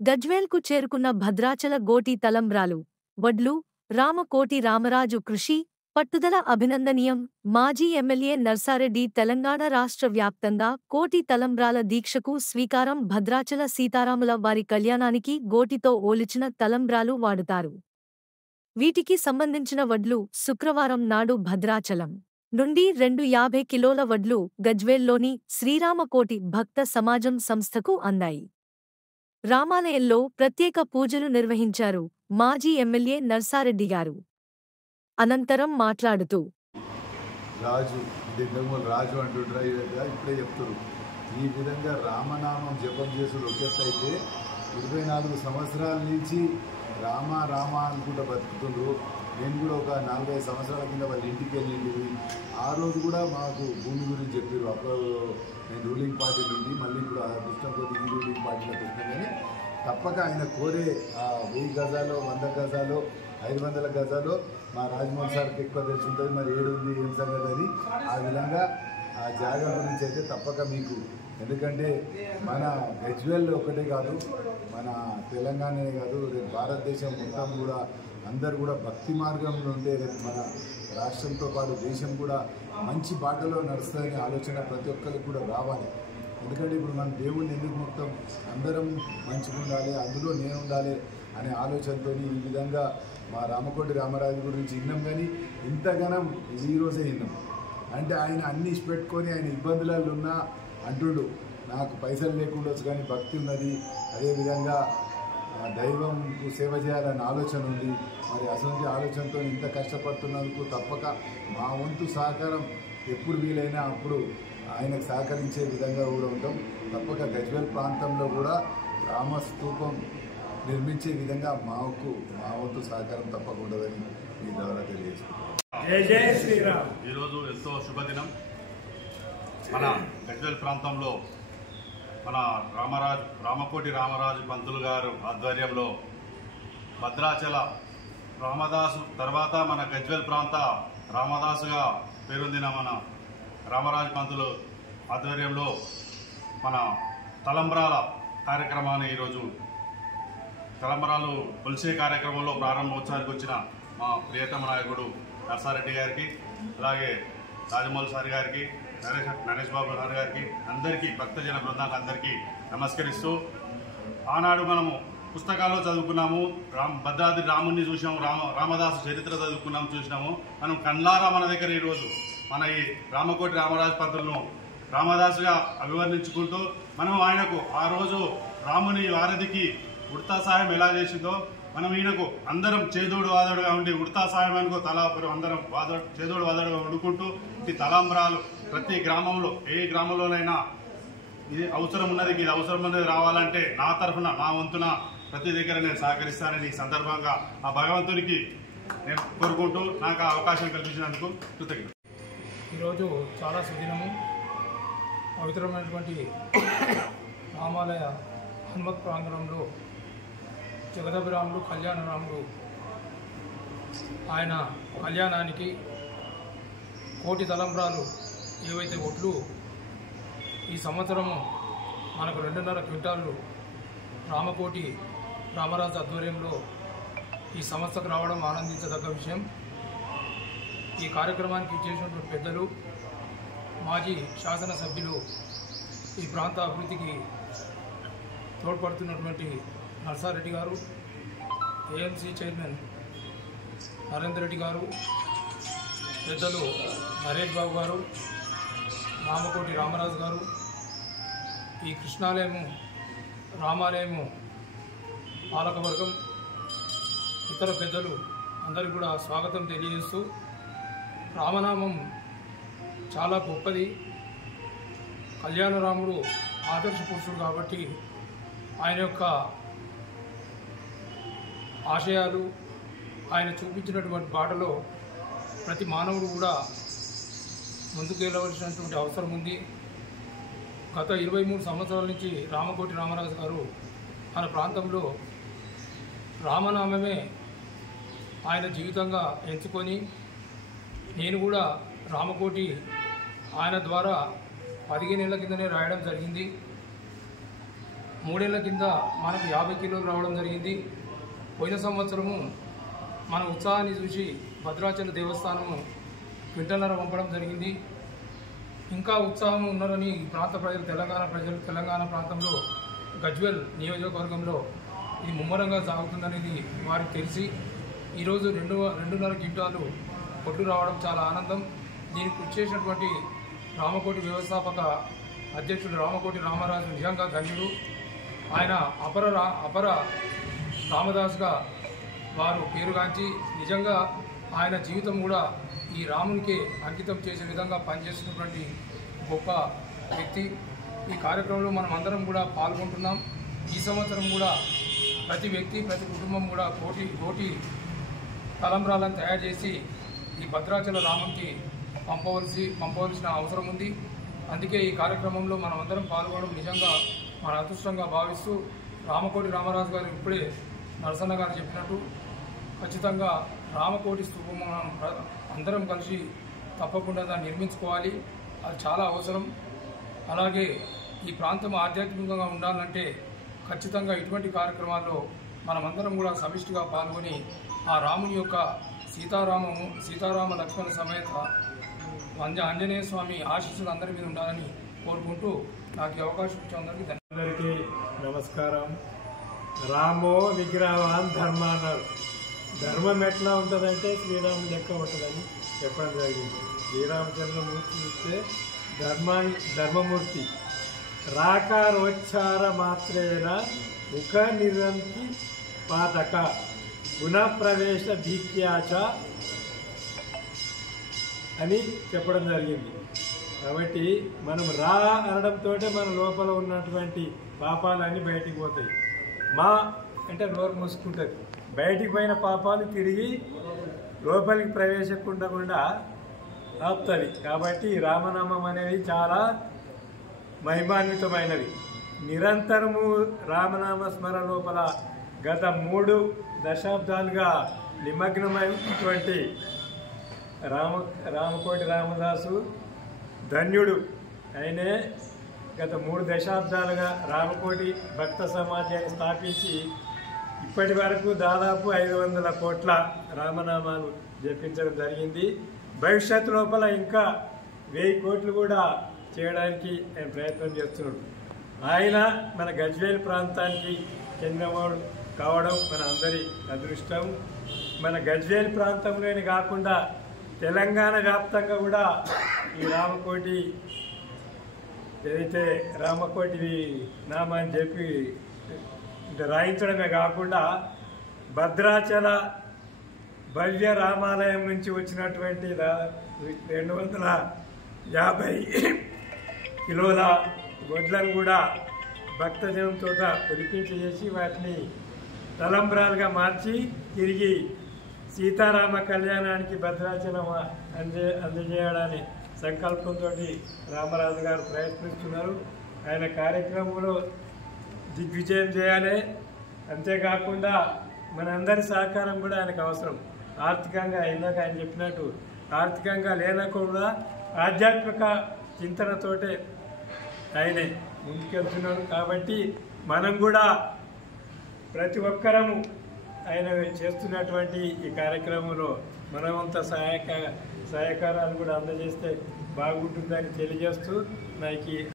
గజ్వేల్కు చేరుకున్న భద్రాచల గోటి తలంబ్రాలు వడ్లు రామకోటి రామరాజు కృషి పట్టుదల అభినందనీయం. మాజీ ఎమ్మెల్యే నర్సారెడ్డి తెలంగాణ రాష్ట్ర వ్యాప్తంగా కోటి తలంబ్రాల దీక్షకు స్వీకారం. భద్రాచల సీతారాముల వారి కళ్యాణానికి గోటితో ఓలిచిన తలంబ్రాలు వాడుతారు. వీటికి సంబంధించిన వడ్లు శుక్రవారం నాడు భద్రాచలం నుండి 250 కిలోల వడ్లు గజ్వేల్లోని శ్రీరామకోటి భక్త సమాజం సంస్థకు అందాయి. రామాలయంలో ప్రత్యేక పూజలు నిర్వహించారు. మాజీ ఎమ్మెల్యే నర్సారెడ్డి గారు అనంతరం మాట్లాడుతూ రాజు రాజు అంటుండ్రా ఇప్పుడే చెప్తారు. ఈ విధంగా రామనామం జపం చేసుడు ఒకెత్తైతే 24 సంవత్సరాల నుంచి రామ రామ అనుకుంటూ బతుకుతుండ్రు. నేను కూడా ఒక 4-5 సంవత్సరాల కింద వాళ్ళ ఇంటికి వెళ్ళింది. ఆ రోజు కూడా మాకు భూమి గురించి చెప్పారు. అప్పుడు నేను రూలింగ్ పార్టీ నుండి మళ్ళీ ఇప్పుడు అదృష్టం కొద్ది ఈ రూలింగ్ పార్టీలోకి వచ్చినా కానీ తప్పక ఆయన కోరే 1000 గజాలు 100 గజాలు 500 గజాలు మా రాజమోహన్ సార్కి ఎక్కువ తెలిసి ఉంటుంది. మరి ఏడు ఉంది ఏం సంగతి అని ఆ విధంగా ఆ జాగా గురించి అయితే తప్పక మీకు, ఎందుకంటే మన గజ్వేల్ ఒకటే కాదు, మన తెలంగాణనే కాదు, రేపు భారతదేశం మొత్తం కూడా అందరు కూడా భక్తి మార్గంలో ఉంటే రేపు మన రాష్ట్రంతో పాటు దేశం కూడా మంచి బాటలో నడుస్తుందనే ఆలోచన ప్రతి ఒక్కరికి కూడా రావాలి. ఎందుకంటే ఇప్పుడు మన దేవుణ్ణి ఎందుకు మొత్తం అందరం మంచిగా ఉండాలి, అందులో నేను ఉండాలి అనే ఆలోచనతో ఈ విధంగా మా రామకోటి రామరాజు గురించి విన్నాం. కానీ ఇంతగానం ఈరోజే విన్నాం. అంటే ఆయన అన్ని ఇష్టపెట్టుకొని ఆయన ఇబ్బందులలో ఉన్నా అంటుడు నాకు పైసలు లేకుండా కానీ భక్తి ఉన్నది, అదేవిధంగా దైవంకు సేవ చేయాలనే ఆలోచన ఉంది. మరి అసలు ఆలోచనతో ఇంత కష్టపడుతున్నందుకు తప్పక మా వంతు సహకారం ఎప్పుడు వీలైనా అప్పుడు ఆయనకు సహకరించే విధంగా కూడా ఉంటాం. తప్పక గజ్వేల్ ప్రాంతంలో కూడా రామస్తూపం నిర్మించే విధంగా మా వంతు సహకారం తప్పకుండా ఉంటుందని మీ ద్వారా తెలియజేసుకుంటాం. జై జై శ్రీరామ్. ఈరోజు ఎంతో శుభదినం. మన గజ్వేల్ ప్రాంతంలో మన రామకోటి రామరాజు పంతులు గారు ఆధ్వర్యంలో భద్రాచల రామదాసు తర్వాత మన గజ్వేల్ ప్రాంత రామదాసుగా పేరొందిన మన రామరాజు పంతులు ఆధ్వర్యంలో మన తలంబ్రాల కార్యక్రమాన్ని ఈరోజు తలంబ్రాలు కొలిసే కార్యక్రమంలో ప్రారంభోత్సవానికి వచ్చిన మా ప్రియతమ నాయకుడు నర్సారెడ్డి గారికి, అలాగే రాజమౌళి సార్ గారికి, నరేష్ బాబు సార్ గారికి, అందరికీ భక్తజన బృందానికి అందరికీ నమస్కరిస్తూ, ఆనాడు మనము పుస్తకాల్లో చదువుకున్నాము, భద్రాద్రి రాముడిని చూసినాము, రామదాసు చరిత్ర చూసినాము. మనం కళ్ళారా మన దగ్గర ఈరోజు మన ఈ రామకోటి రామరాజు పంతులను రామదాసుగా అభివర్ణించుకుంటూ మనం ఆయనకు ఆ రోజు రాముని వారధికి ఉడతా సాయం ఎలా చేసిందో మనం ఈయనకు అందరం చేదోడు వాదోడుగా ఉండి ఉడతా సాయం అనుకో తలాపురం అందరం చేదోడు వాదోడుగా వండుకుంటూ ఈ తలంబ్రాలు ప్రతి గ్రామంలో ఏ గ్రామంలోనైనా ఇది అవసరం ఉన్నది, ఇది అవసరం ఉన్నది రావాలంటే నా తరఫున నా వంతున ప్రతి దగ్గర నేను సహకరిస్తానని ఈ సందర్భంగా ఆ భగవంతునికి నేను కోరుకుంటూ నాకు అవకాశం కల్పించినందుకు కృతజ్ఞత. ఈరోజు చాలా సుదినము. పవిత్రమైనటువంటి రామాలయ హనుమత్ ప్రాంగణంలో జగదభిరాముడు కళ్యాణరాముడు ఆయన కళ్యాణానికి కోటి తలంబ్రాలు ఏవైతే ఒట్లు ఈ సంవత్సరము మనకు 2.5 క్వింటాళ్ళు రామకోటి రామరాజు ఆధ్వర్యంలో ఈ సంస్థకు రావడం ఆనందించదగ్గ విషయం. ఈ కార్యక్రమానికి చేసినటువంటి పెద్దలు, మాజీ శాసనసభ్యులు, ఈ ప్రాంత అభివృద్ధికి తోడ్పడుతున్నటువంటి నర్సారెడ్డి గారు, ఏఎంసీ చైర్మన్ నరేందర్ రెడ్డి గారు, పెద్దలు నరేష్ బాబు గారు, రామకోటి రామరాజు గారు, ఈ కృష్ణాలయము రామాలయము పాలకవర్గం, ఇతర పెద్దలు అందరికీ కూడా స్వాగతం తెలియజేస్తూ, రామనామం చాలా గొప్పది. కళ్యాణరాముడు ఆదర్శ పురుషుడు కాబట్టి ఆయన యొక్క ఆశయాలు, ఆయన చూపించినటువంటి బాటలో ప్రతి మానవుడు కూడా ముందుకు వెళ్ళవలసినటువంటి అవసరం ఉంది. గత 23 సంవత్సరాల నుంచి రామకోటి రామరాజు గారు మన ప్రాంతంలో రామనామమే ఆయన జీవితంగా ఎంచుకొని, నేను కూడా రామకోటి ఆయన ద్వారా 15 ఏళ్ల కిందనే రాయడం జరిగింది. 3 ఏళ్ల కింద మనకు 50 కిలోలు రావడం జరిగింది. పోయిన సంవత్సరము మన ఉత్సాహాన్ని చూసి భద్రాచల దేవస్థానము క్వింటన్నర పంపడం జరిగింది. ఇంకా ఉత్సాహం ఉన్నారని ప్రాంత ప్రజలు, తెలంగాణ ప్రాంతంలో గజ్వేల్ నియోజకవర్గంలో ఇది ముమ్మరంగా సాగుతుందనేది వారికి తెలిసి ఈరోజు 2.5 క్వింటాలు కొట్లు రావడం చాలా ఆనందం. దీనికి కృషి చేసినటువంటి రామకోటి వ్యవస్థాపక అధ్యక్షుడు రామకోటి రామరాజు నిజంగా ధన్యుడు. ఆయన అపర రామదాస్గా వారు పేరుగాంచి నిజంగా ఆయన జీవితం కూడా ఈ రామునికే అంకితం చేసే విధంగా పనిచేస్తున్నటువంటి గొప్ప వ్యక్తి. ఈ కార్యక్రమంలో మనం అందరం కూడా పాల్గొంటున్నాం. ఈ సంవత్సరం కూడా ప్రతి వ్యక్తి, ప్రతి కుటుంబం కూడా కోటి తలంబ్రాలను తయారు చేసి ఈ భద్రాచల రామునికి పంపవలసిన అవసరం ఉంది. అందుకే ఈ కార్యక్రమంలో మనం అందరం పాల్గొనడం నిజంగా మన అదృష్టంగా భావిస్తూ, రామకోటి రామరాజు గారు ఇప్పుడే నరసన్న గారు చెప్పినట్టు ఖచ్చితంగా రామకోటి స్తూపం అందరం కలిసి తప్పకుండా దాన్ని నిర్మించుకోవాలి. అది చాలా అవసరం. అలాగే ఈ ప్రాంతం ఆధ్యాత్మికంగా ఉండాలంటే ఖచ్చితంగా ఇటువంటి కార్యక్రమాల్లో మనమందరం కూడా సమిష్టిగా పాల్గొని ఆ రాముని యొక్క సీతారామ లక్ష్మణ సమేత ఆంజనేయ స్వామి ఆశీస్సులు అందరి మీద ఉండాలని కోరుకుంటూ నాకు ఈ అవకాశం ఇచ్చే అందరికీ నమస్కారం. రామో విగ్రహవాన్ ధర్మ అన్నారు. ధర్మం ఎట్లా ఉంటుందంటే శ్రీరాముడు లెక్క ఉంటుందని చెప్పడం జరిగింది. శ్రీరామచంద్రమూర్తి చూస్తే ధర్మమూర్తి రాకారోచ్చార మాత్రేన ముఖ నిరంతి పాతక గుణప్రవేశ భీత్యాచ అని చెప్పడం జరిగింది. కాబట్టి మనం రా అనడంతో మన లోపల ఉన్నటువంటి పాపాలన్నీ బయటికి పోతాయి. మా అంటే నోరు మూసుకుంటుంది. బయటికి పోయిన పాపాలు తిరిగి లోపలికి ప్రవేశకుండా ఆపుతుంది. కాబట్టి రామనామం అనేది చాలా మహిమాన్వితమైనది. నిరంతరము రామనామ స్మరణ లోపల గత 3 దశాబ్దాలుగా నిమగ్నమైనటువంటి రామకోటి రామదాసు ధన్యుడు. ఆయనే గత 3 దశాబ్దాలుగా రామకోటి భక్త సమాజాన్ని స్థాపించి ఇప్పటి వరకు దాదాపు 500 కోట్ల రామనామాలు జపించడం జరిగింది. భవిష్యత్తు లోపల ఇంకా 1000 కోట్లు కూడా చేయడానికి ఆయన ప్రయత్నం చేస్తున్నాడు. ఆయన మన గజ్వేల్ ప్రాంతానికి చెందినవాడు కావడం మన అందరి అదృష్టం. మన గజ్వేల్ ప్రాంతంలోనే కాకుండా తెలంగాణ వ్యాప్తంగా కూడా ఈ రామకోటి ఏదైతే రామకోటి నామాన్ని చెప్పి రాయించడమే కాకుండా భద్రాచల భవ్య రామాలయం నుంచి వచ్చినటువంటి 250 కిలోల గొడ్లను కూడా భక్తజనంతో పొలిపించేసి వాటిని తలంబ్రాలుగా మార్చి తిరిగి సీతారామ కళ్యాణానికి భద్రాచలం అందజేయడాన్ని సంకల్పంతో రామరాజు గారు ప్రయత్నిస్తున్నారు. ఆయన కార్యక్రమంలో దిగ్విజయం చేయాలి. అంతేకాకుండా మనందరి సహకారం కూడా ఆయనకు అవసరం. ఆర్థికంగా ఇందాక ఆయన చెప్పినట్టు ఆర్థికంగా లేనకుండా ఆధ్యాత్మిక చింతనతోటే ఆయనే ముందుకెళ్తున్నాడు. కాబట్టి మనం కూడా ప్రతి ఒక్కరము ఆయన చేస్తున్నటువంటి ఈ కార్యక్రమంలో మనమంత సహాయకారాలు కూడా అందజేస్తే బాగుంటుందని తెలియజేస్తూ నాకు